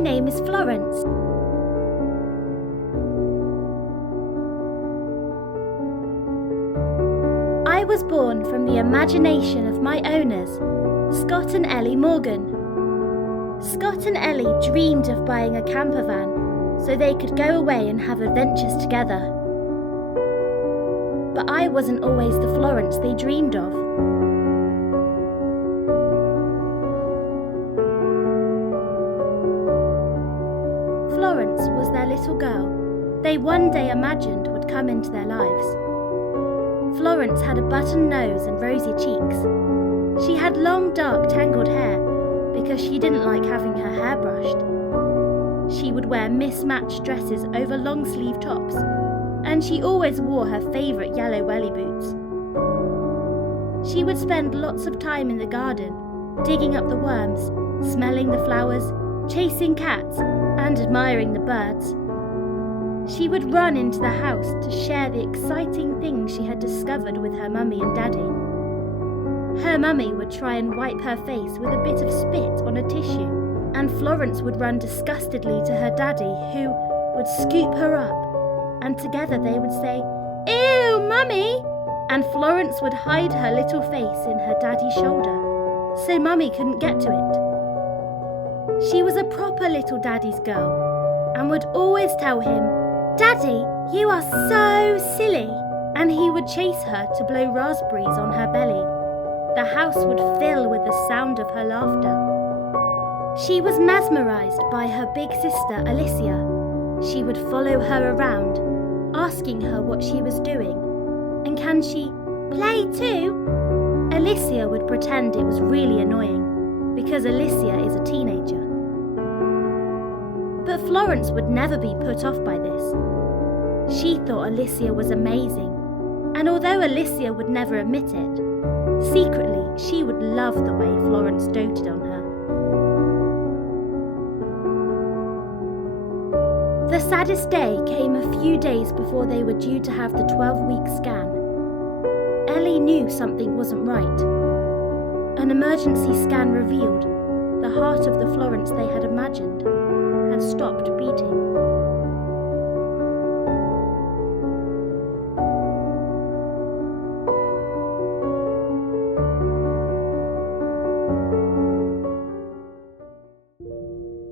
My name is Florence. I was born from the imagination of my owners, Scott and Ellie Morgan. Scott and Ellie dreamed of buying a camper van so they could go away and have adventures together. But I wasn't always the Florence they dreamed of. Florence was their little girl they one day imagined would come into their lives. Florence had a button nose and rosy cheeks. She had long, dark, tangled hair because she didn't like having her hair brushed. She would wear mismatched dresses over long-sleeve tops, and she always wore her favourite yellow welly boots. She would spend lots of time in the garden, digging up the worms, smelling the flowers, chasing cats, and admiring the birds. She would run into the house to share the exciting things she had discovered with her mummy and daddy. Her mummy would try and wipe her face with a bit of spit on a tissue, and Florence would run disgustedly to her daddy, who would scoop her up, and together they would say, "Ew, Mummy!" And Florence would hide her little face in her daddy's shoulder, so Mummy couldn't get to it. She was a proper little daddy's girl, and would always tell him, "Daddy, you are so silly!" And he would chase her to blow raspberries on her belly. The house would fill with the sound of her laughter. She was mesmerised by her big sister Alicia. She would follow her around, asking her what she was doing, and can she play too? Alicia would pretend it was really annoying, because Alicia is a teenager. But Florence would never be put off by this. She thought Alicia was amazing, and although Alicia would never admit it, secretly she would love the way Florence doted on her. The saddest day came a few days before they were due to have the 12-week scan. Ellie knew something wasn't right. An emergency scan revealed the heart of the Florence they had imagined had stopped beating.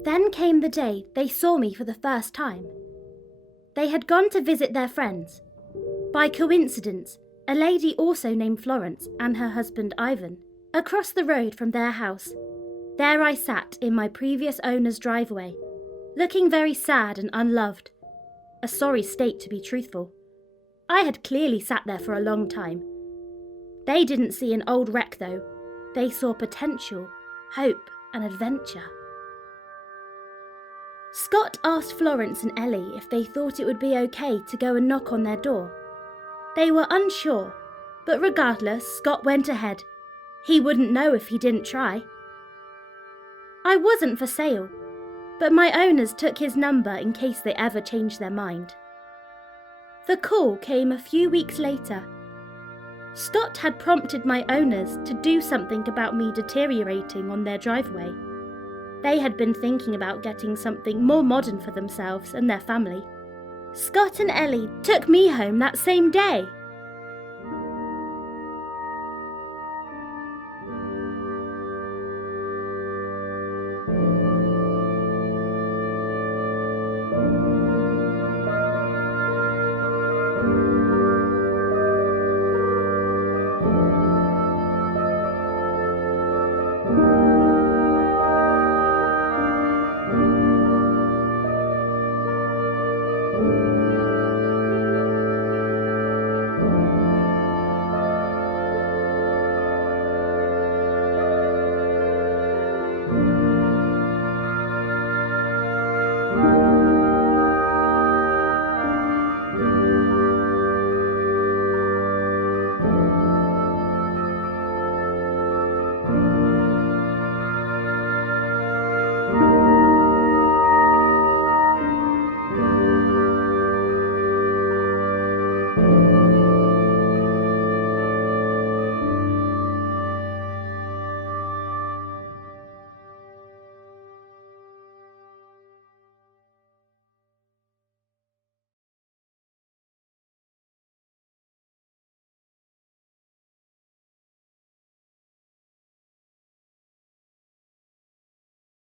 Then came the day they saw me for the first time. They had gone to visit their friends. By coincidence, a lady also named Florence and her husband Ivan, across the road from their house. There I sat in my previous owner's driveway, looking very sad and unloved. A sorry state, to be truthful. I had clearly sat there for a long time. They didn't see an old wreck though. They saw potential, hope and adventure. Scott asked Florence and Ellie if they thought it would be okay to go and knock on their door. They were unsure, but regardless, Scott went ahead. He wouldn't know if he didn't try. I wasn't for sale, but my owners took his number in case they ever changed their mind. The call came a few weeks later. Scott had prompted my owners to do something about me deteriorating on their driveway. They had been thinking about getting something more modern for themselves and their family. Scott and Ellie took me home that same day.